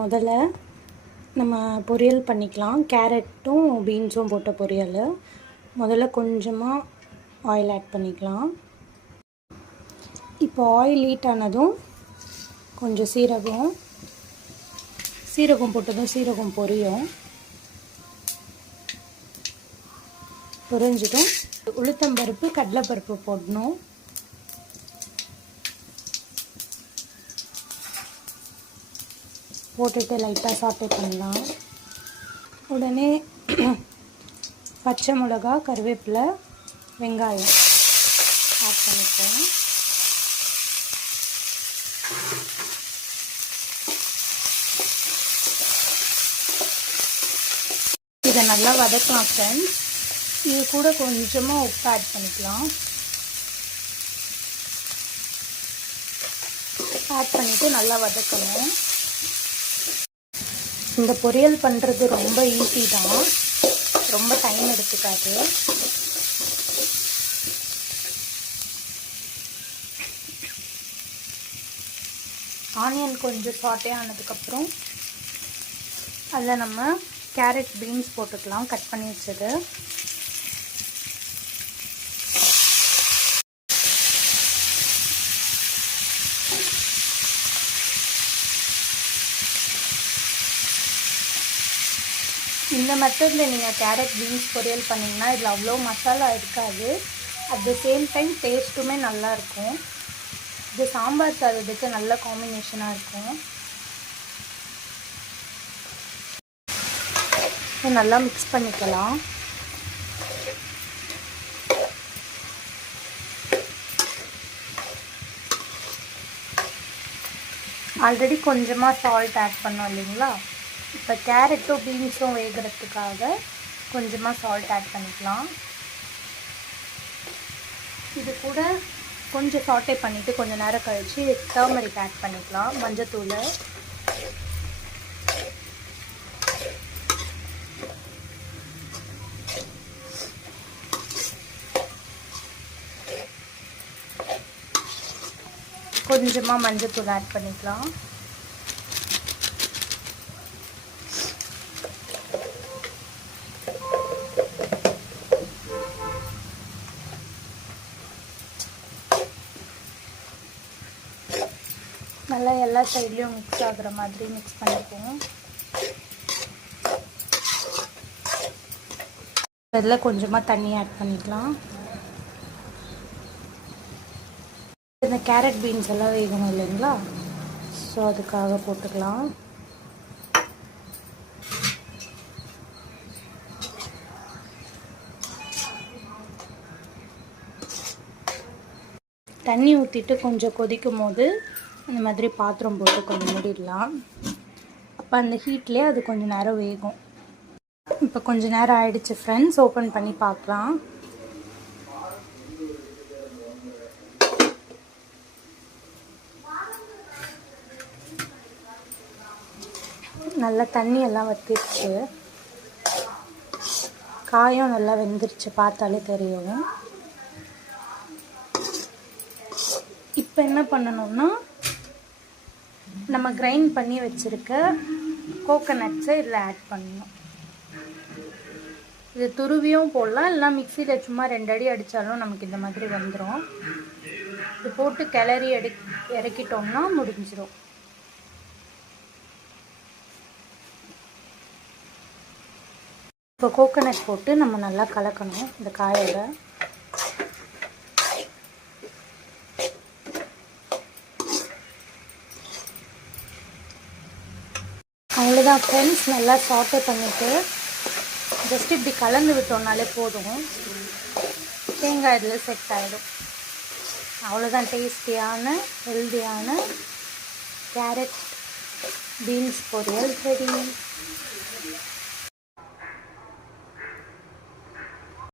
முதல்ல நம்ம பொரியல் பண்ணிக்கலாம். கேரட்டும் பீன்ஸும் போட்ட பொரியல். முதல்ல கொஞ்சமாக ஆயில் ஆட் பண்ணிக்கலாம். இப்போ ஆயில் ஹீட் ஆனதும் கொஞ்சம் சீரகம் போட்டதும் சீரகம் பொரிஞ்சிடும். உளுத்தம்பருப்பு கடலைப்பருப்பு போடணும். போட்டுட்டு லைட்டாக சாட்டே பண்ணலாம். உடனே பச்சை மிளகா, கருவேப்பிலை, வெங்காயம் ஆட் பண்ணிப்போம். இதை நல்லா வதக்கலாம் ஃப்ரெண்ட்ஸ். இது கூட கொஞ்சமாக உப்பு ஆட் பண்ணிக்கலாம். ஆட் பண்ணிவிட்டு நல்லா வதக்கணும். இந்த பொரியல் பண்ணுறது ரொம்ப ஈஸி தான், ரொம்ப டைம் எடுத்துக்காது. ஆனியன் கொஞ்சம் சாட்டே ஆனதுக்கப்புறம் அதில் நம்ம கேரட் பீன்ஸ் போட்டுக்கலாம், கட் பண்ணி வச்சது. இந்த மெத்தடில் நீங்கள் கேரட் பீன்ஸ் பொரியல் பண்ணிங்கன்னா இதில் அவ்வளோ மசாலா இருக்காது. அட் த சேம் டைம் டேஸ்ட்டுமே நல்லாயிருக்கும். இது சாம்பார் சாதத்துக்கு நல்ல காம்பினேஷனாக இருக்கும். நல்லா மிக்ஸ் பண்ணிக்கலாம். ஆல்ரெடி கொஞ்சமாக சால்ட் ஆட் பண்ணோம் இல்லைங்களா? இப்போ கேரட்டும் பீன்ஸும் வேகிறதுக்காக கொஞ்சமாக சால்ட் ஆட் பண்ணிக்கலாம். இது கூட கொஞ்சம் சாட்டே பண்ணிவிட்டு கொஞ்சம் நேரம் கழித்து டர்மரிக் ஆட் பண்ணிக்கலாம், மஞ்சத்தூள். கொஞ்சமாக மஞ்சத்தூள் ஆட் பண்ணிக்கலாம். நல்லா எல்லா சைட்லேயும் மிக்ஸ் ஆகுற மாதிரி மிக்ஸ் பண்ணிப்போம். இதில் கொஞ்சமாக தண்ணி ஆட் பண்ணிக்கலாம். இந்த கேரட் பீன்ஸ் எல்லாம் வேகணும் இல்லைங்களா? ஸோ அதுக்காக போட்டுக்கலாம். தண்ணி ஊற்றிட்டு கொஞ்சம் கொதிக்கும் போது அந்த மாதிரி பாத்திரம் போட்டு கொஞ்சம் மூடிடலாம். அப்போ அந்த ஹீட்லேயே அது கொஞ்சம் நேரம் வேகும். இப்போ கொஞ்சம் நேரம் ஆயிடுச்சு ஃப்ரெண்ட்ஸ், ஓப்பன் பண்ணி பார்க்கலாம். நல்லா தண்ணி எல்லாம் வற்றிடுச்சு. காயும் நல்லா வெந்துருச்சு, பார்த்தாலே தெரியும். இப்போ என்ன பண்ணணும்னா, நம்ம கிரைண்ட் பண்ணி வச்சுருக்க கோகோனட்ஸை இதில் ஆட் பண்ணணும். இது துருவியும் போடலாம், இல்லைனா மிக்சியில் சும்மா 2 அடி அடித்தாலும் நமக்கு இந்த மாதிரி வந்துடும். இது போட்டு கிளறி இறக்கிட்டோம்னா முடிஞ்சிடும். இப்போ கோகோனட் போட்டு நம்ம நல்லா கலக்கணும் இந்த காயோட. அவ்வளோதான் ஃப்ரெண்ட்ஸ், நல்லா சாட்டே பண்ணிவிட்டு ஜஸ்ட் இப்படி கலந்து விட்டோம்னாலே போதும். தேங்காய் இதில் செட் ஆகிடும். அவ்வளோதான், டேஸ்டியான ஹெல்தியான கேரட் பீன்ஸ் பொரியல் ரெடி.